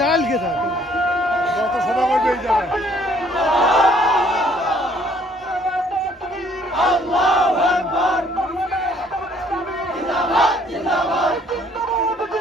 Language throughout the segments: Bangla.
दाल के था तो सदा कोई भेज जा रहा है अल्लाहू अकबर जिंदाबाद जिंदाबाद जिंदाबाद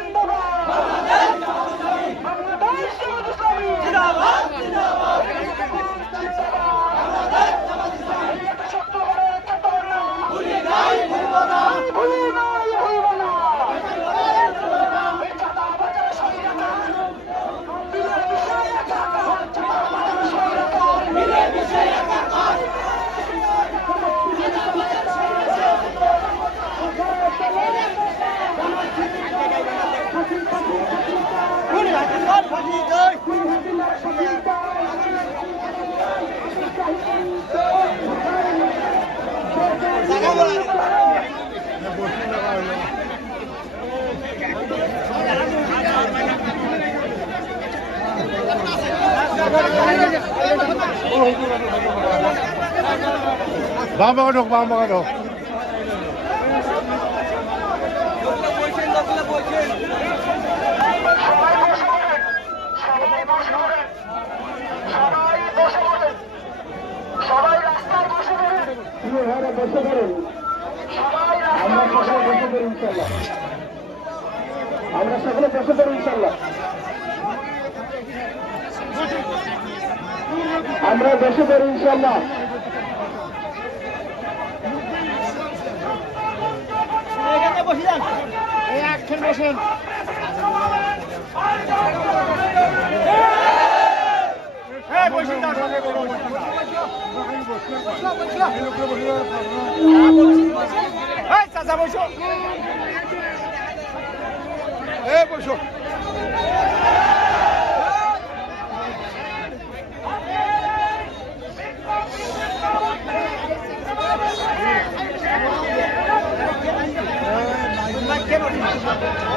Vamos dong, vamos dong. আমরা সকলে বসে পড়ি ইনশাআল্লাহ আমরা বসে পড়ি ইনশাআল্লাহ এখানে বসে যান এই একখান বসেন এই বসে যান এই চাচা বসো এই বসো ¿Qué